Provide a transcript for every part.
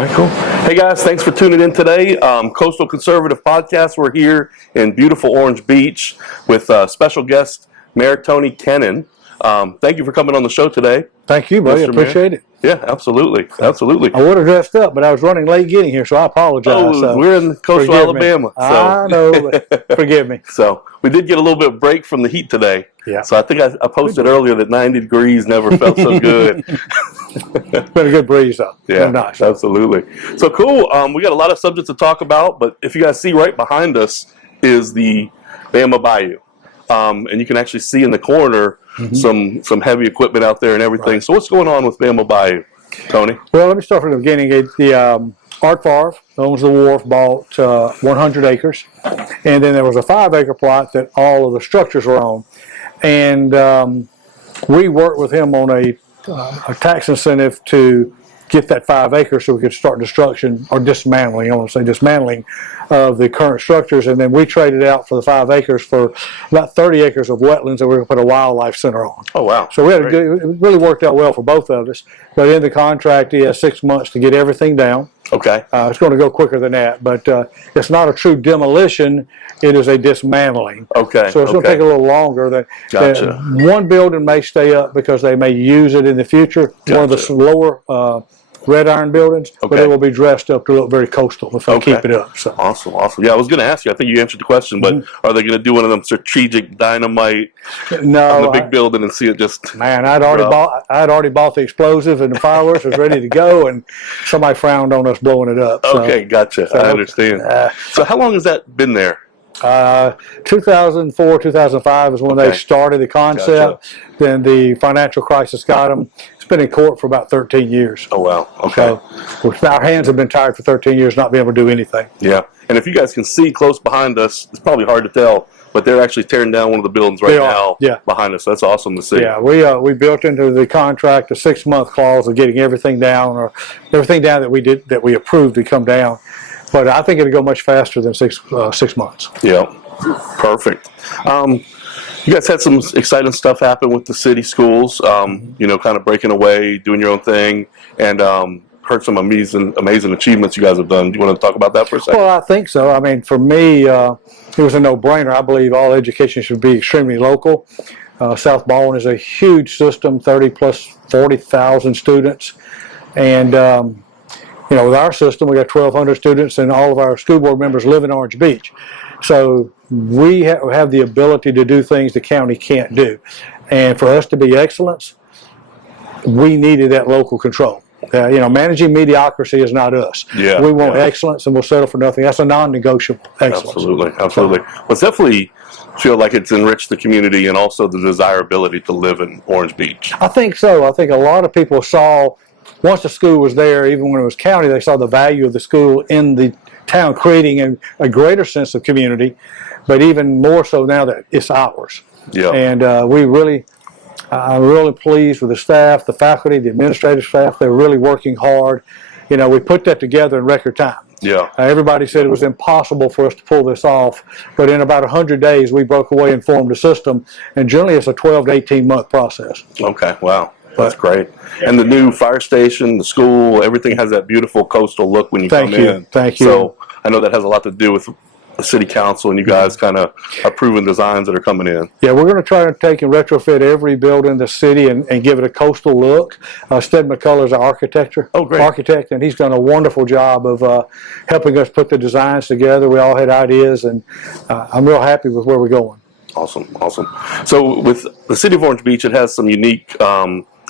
All right, cool. Hey guys, thanks for tuning in today. Coastal Conservative Podcast. We're here in beautiful Orange Beach with special guest Mayor Tony Kennon. Thank you for coming on the show today. Thank you, buddy. I appreciate it. Yeah, absolutely. Absolutely. I would have dressed up, but I was running late getting here, so I apologize. Oh, we're in coastal Alabama. So. I know, but forgive me. So we did get a little bit of break from the heat today. Yeah. So I think I posted earlier that 90 degrees never felt so good. It's been a good breeze, though. Yeah, nice. Absolutely. So cool. We got a lot of subjects to talk about, but if you guys see right behind us is the Bama Bayou. And you can actually see in the corner some heavy equipment out there and everything. Right. So what's going on with Bama Bayou, Tony? Well, let me start from the beginning. The Art Favre owns the wharf, bought 100 acres. And then there was a 5-acre plot that all of the structures were on. And we worked with him on a tax incentive to get that 5 acres so we could start destruction or dismantling, I want to say dismantling of the current structures, and then we traded out for the 5 acres for about 30 acres of wetlands that we're going to put a wildlife center on. Oh, wow. So we had it really worked out well for both of us, but in the contract he has 6 months to get everything down. Okay. It's going to go quicker than that, but it's not a true demolition, it is a dismantling. Okay. So it's going to take a little longer. Gotcha. One building may stay up because they may use it in the future, one of the lower red iron buildings, but it will be dressed up to look very coastal if I keep it up. So. Awesome. Yeah, I was going to ask you. I think you answered the question, but are they going to do one of them strategic dynamite on the big building and see it just? Man, I'd already bought the explosive and the fireworks was ready to go, and somebody frowned on us blowing it up. So. Okay, gotcha. I understand. So how long has that been there? 2004, 2005 is when they started the concept. Gotcha. Then the financial crisis got them. It's been in court for about 13 years. Oh, wow. Okay. So our hands have been tired for 13 years not being able to do anything. Yeah. And if you guys can see close behind us, it's probably hard to tell, but they're actually tearing down one of the buildings right now behind us. That's awesome to see. Yeah, we built into the contract a 6-month clause of getting everything down, or everything down that we approved to come down. But I think it'll go much faster than 6 months. Yeah, perfect. You guys had some exciting stuff happen with the city schools, you know, kind of breaking away, doing your own thing, and heard some amazing achievements you guys have done. Do you want to talk about that for a second? Well, I think so. I mean, for me, it was a no-brainer. I believe all education should be extremely local. South Baldwin is a huge system, 30 plus 40,000 students, and you know, with our system, we got 1,200 students, and all of our school board members live in Orange Beach. So we have the ability to do things the county can't do. And for us to be excellence, we needed that local control. You know, managing mediocrity is not us. Yeah, we want excellence, and we'll settle for nothing. That's a non-negotiable excellence. Absolutely. Well, it's definitely feel like it's enriched the community and also the desirability to live in Orange Beach. I think so. I think a lot of people saw, once the school was there, even when it was county, they saw the value of the school in the town, creating a greater sense of community, but even more so now that it's ours. Yeah. And I'm really pleased with the staff, the faculty, the administrative staff. They're really working hard. You know, we put that together in record time. Yeah. Everybody said it was impossible for us to pull this off, but in about 100 days, we broke away and formed a system, and generally it's a 12 to 18-month process. Okay, wow. That's great. And the new fire station, the school, everything has that beautiful coastal look when you come in. Thank you. So I know that has a lot to do with the city council and you guys kind of approving designs that are coming in. Yeah, we're going to try to take and retrofit every building in the city and give it a coastal look. Stead McCullough is our architect, and he's done a wonderful job of helping us put the designs together. We all had ideas, and I'm real happy with where we're going. Awesome. So with the city of Orange Beach, it has some unique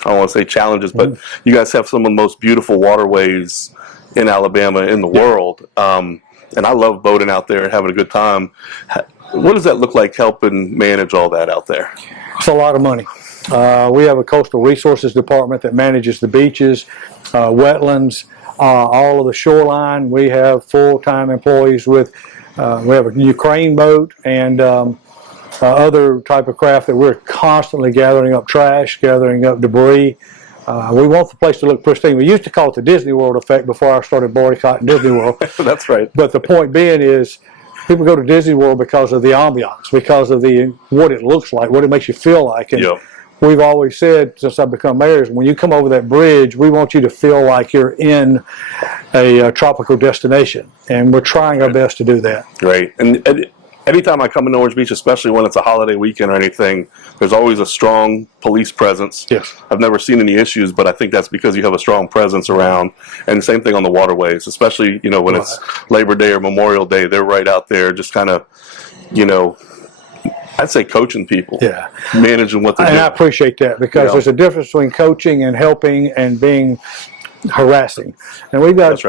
I don't want to say challenges, but you guys have some of the most beautiful waterways in Alabama, in the world. And I love boating out there and having a good time. What does that look like helping manage all that out there? It's a lot of money. We have a coastal resources department that manages the beaches, wetlands, all of the shoreline. We have full-time employees with, we have a Ukraine boat and other type of craft that we're constantly gathering up trash, gathering up debris. We want the place to look pristine. We used to call it the Disney World effect before I started boycotting Disney World. That's right. But the point being is, people go to Disney World because of the ambiance, because of what it looks like, what it makes you feel like. And we've always said since I've become mayor is when you come over that bridge, we want you to feel like you're in a tropical destination, and we're trying our best to do that. Great. And anytime I come into Orange Beach, especially when it's a holiday weekend or anything, there's always a strong police presence. Yes. I've never seen any issues, but I think that's because you have a strong presence around. And the same thing on the waterways, especially, when it's Labor Day or Memorial Day, they're right out there just kind of, I'd say coaching people. Yeah. Managing what they're doing. And I appreciate that, because there's a difference between coaching and helping and being harassing. And we got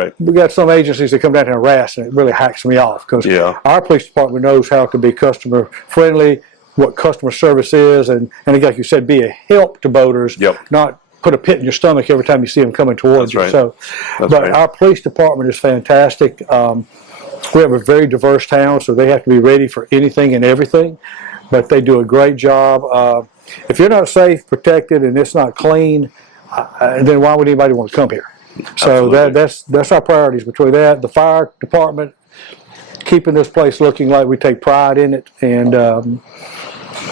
some agencies that come down here and harass, and it really hacks me off, because our police department knows how to be customer friendly, what customer service is, and like you said, be a help to boaters, not put a pit in your stomach every time you see them coming towards you. So, our police department is fantastic. We have a very diverse town, so they have to be ready for anything and everything, but they do a great job. If you're not safe, protected, and it's not clean, then why would anybody want to come here? So that's our priorities between that, the fire department, keeping this place looking like we take pride in it, and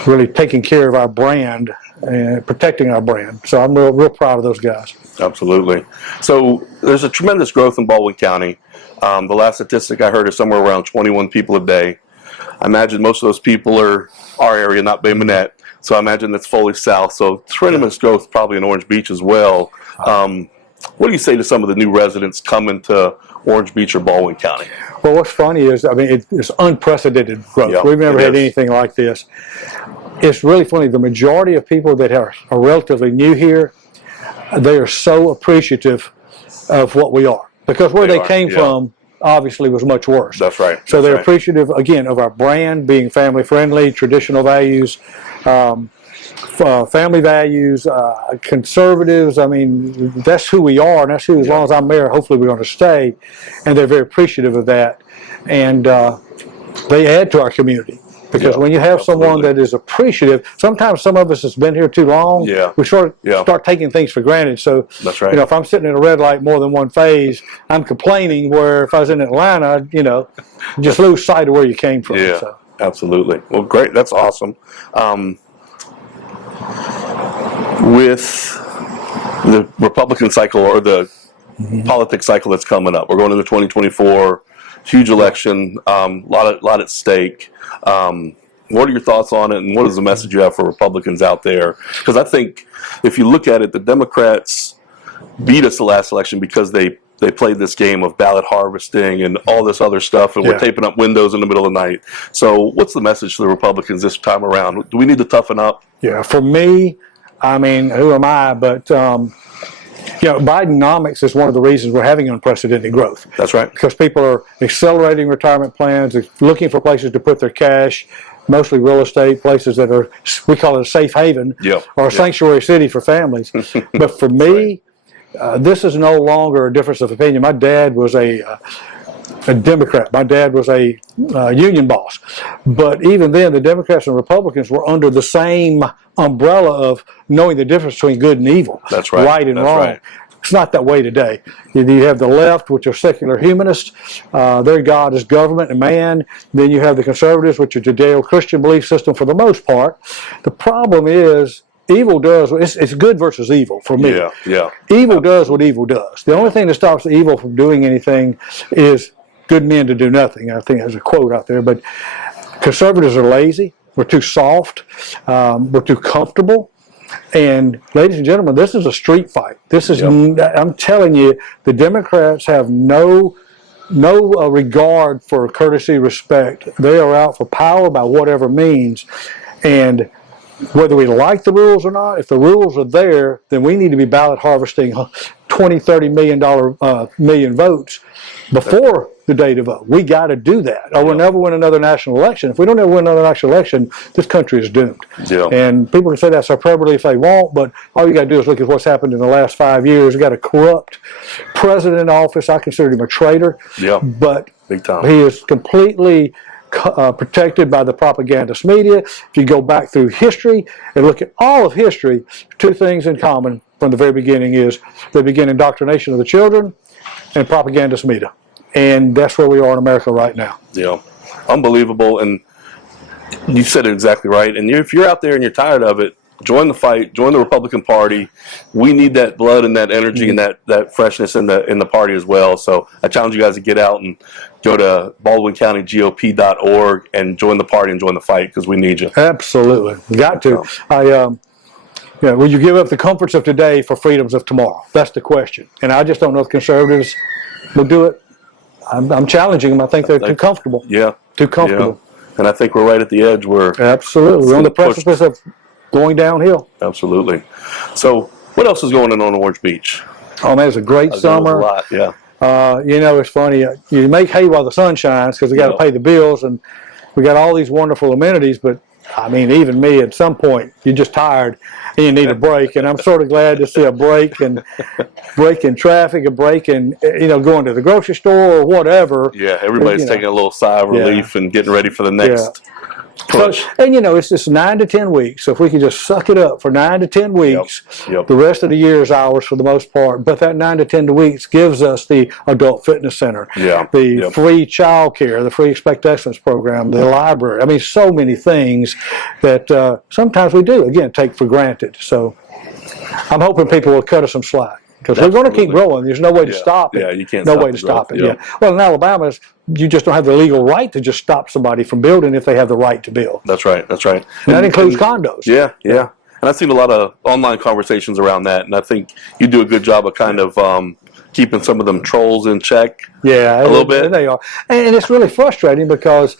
really taking care of our brand and protecting our brand. So I'm real proud of those guys. Absolutely. So there's a tremendous growth in Baldwin County. The last statistic I heard is somewhere around 21 people a day. I imagine most of those people are our area, not Bay Minette. So I imagine that's fully south. So tremendous growth probably in Orange Beach as well. What do you say to some of the new residents coming to Orange Beach or Baldwin County? Well, what's funny is, it's unprecedented growth. We've never had anything like this. It's really funny. The majority of people that are relatively new here, they are so appreciative of what we are, because where they came from obviously was much worse. That's right. So they're appreciative, again, of our brand being family friendly, traditional values, family values, conservatives. That's who we are, and that's who, as long as I'm mayor, hopefully we're going to stay. And they're very appreciative of that, and they add to our community. Because when you have someone that is appreciative, sometimes some of us has been here too long, we start taking things for granted. So, that's right. If I'm sitting in a red light more than one phase, I'm complaining, where if I was in Atlanta, just lose sight of where you came from. Yeah, so. Absolutely. Well, great. That's awesome. With the Republican cycle, or the politics cycle that's coming up, we're going into 2024. Huge election, lot at stake. What are your thoughts on it, and what is the message you have for Republicans out there? Because I think if you look at it, the Democrats beat us the last election because they played this game of ballot harvesting and all this other stuff, and we're taping up windows in the middle of the night. So what's the message to the Republicans this time around? Do we need to toughen up? Yeah, for me, who am I? But Bidenomics is one of the reasons we're having unprecedented growth. That's right. Because people are accelerating retirement plans, they're looking for places to put their cash, mostly real estate, places that are, we call it a safe haven, or a sanctuary city for families. But for me, this is no longer a difference of opinion. My dad was a Democrat. My dad was a union boss. But even then, the Democrats and Republicans were under the same umbrella of knowing the difference between good and evil. That's right. Right and wrong. Right. It's not that way today. You have the left, which are secular humanists. Their God is government and man. Then you have the conservatives, which are Judeo-Christian belief system for the most part. The problem is, evil does, it's good versus evil for me. Evil does what evil does. The only thing that stops the evil from doing anything is good men to do nothing. I think there's a quote out there, but conservatives are lazy. We're too soft. We're too comfortable. And ladies and gentlemen, this is a street fight. This is, I'm telling you, the Democrats have no regard for courtesy, respect. They are out for power by whatever means. And whether we like the rules or not, if the rules are there, then we need to be ballot harvesting 20, $30 million votes before the day to vote. We got to do that, or we'll never win another national election. If we don't ever win another national election, this country is doomed. And people can say that's hyperbole if they want, but all you got to do is look at what's happened in the last 5 years. We got a corrupt president in office. I consider him a traitor. But big time. He is completely protected by the propagandist media. If you go back through history and look at all of history, two things in common from the very beginning is they begin indoctrination of the children and propagandist media. And that's where we are in America right now. Unbelievable. And you said it exactly right. And if you're out there and you're tired of it, join the fight, join the Republican Party. We need that blood and that energy and that freshness in the party as well. So I challenge you guys to get out and go to BaldwinCountyGOP.org and join the party and join the fight, because we need you. Absolutely, got to. Will you give up the comforts of today for freedoms of tomorrow? That's the question. And I just don't know if conservatives will do it. I'm challenging them. I think they're too comfortable. Yeah. Too comfortable. Yeah. And I think we're right at the edge where... Absolutely. We're on the precipice of going downhill. Absolutely. So what else is going on Orange Beach? Oh, man, it's a great summer. A lot, yeah. It's funny. You make hay while the sun shines, because we got to pay the bills, and we got all these wonderful amenities, but I mean, even me, at some point, you're just tired and you need a break. And I'm sort of glad to see a break in traffic, a break in, going to the grocery store or whatever. Yeah, everybody's taking a little sigh of relief and getting ready for the next push. So, and it's just 9 to 10 weeks. So if we can just suck it up for 9 to 10 weeks, the rest of the year is ours for the most part. But that 9 to 10 weeks gives us the adult fitness center, the free child care, the free Expect Excellence program, the library. I mean, so many things that sometimes we do, again, take for granted. So I'm hoping people will cut us some slack, because we're going to keep growing. There's no way to stop it. Yeah, you can't. No way to stop it. Yeah. Well, in Alabama, you just don't have the legal right to just stop somebody from building if they have the right to build. That's right. That's right. And that includes condos. Yeah, yeah. And I've seen a lot of online conversations around that, and I think you do a good job of kind of keeping some of them trolls in check. Yeah, a little bit. They are, and it's really frustrating, because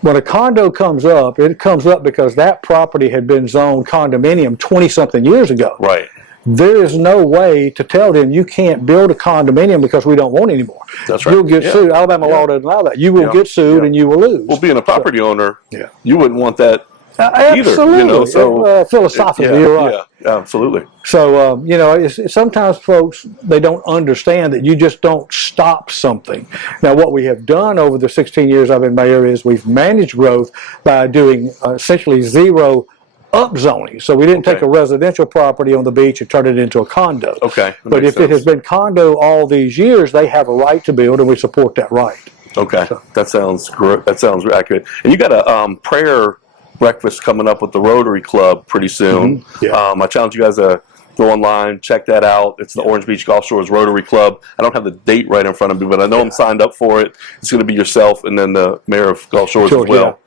when a condo comes up, it comes up because that property had been zoned condominium 20-something years ago. Right. There is no way to tell them you can't build a condominium because we don't want it anymore. That's right. You'll get sued. Alabama law doesn't allow that. You will get sued and you will lose. Well, being a property owner, you wouldn't want that absolutely. either. So philosophically, you're right. Yeah, absolutely. So, sometimes folks, they don't understand that you just don't stop something. Now, what we have done over the 16 years I've been mayor is we've managed growth by doing essentially zero upzoning. So we didn't take a residential property on the beach and turn it into a condo. Okay. But if it has been condo all these years, they have a right to build, and we support that right. Okay. So. That sounds great. That sounds accurate. And you got a prayer breakfast coming up with the Rotary Club pretty soon. I challenge you guys to go online, check that out. It's the Orange Beach Gulf Shores Rotary Club. I don't have the date right in front of me, but I know I'm signed up for it. It's going to be yourself and then the mayor of Gulf Shores as well.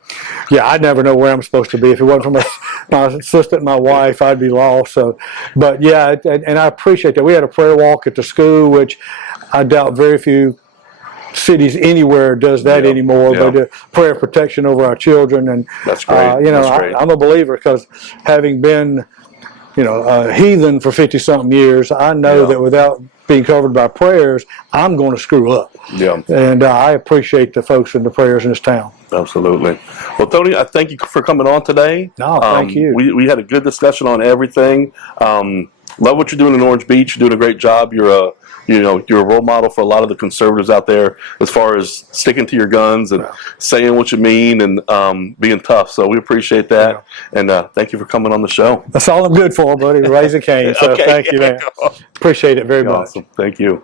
Yeah, I never know where I'm supposed to be. If it wasn't for my assistant, my wife, I'd be lost. So, but yeah, and I appreciate that. We had a prayer walk at the school, which I doubt very few cities anywhere does that anymore. But prayer protection over our children, and that's great. I'm a believer, because having been a heathen for 50-something years, I know that without being covered by prayers, I'm going to screw up. Yeah. And I appreciate the folks in the prayers in this town. Absolutely. Well, Tony, I thank you for coming on today. No, thank you. We had a good discussion on everything. Love what you're doing in Orange Beach. You're doing a great job. You're a role model for a lot of the conservatives out there as far as sticking to your guns and saying what you mean and being tough. So we appreciate that. And thank you for coming on the show. That's all I'm good for, buddy. Raise a cane. So thank you, man. Appreciate it very much. Awesome. Thank you.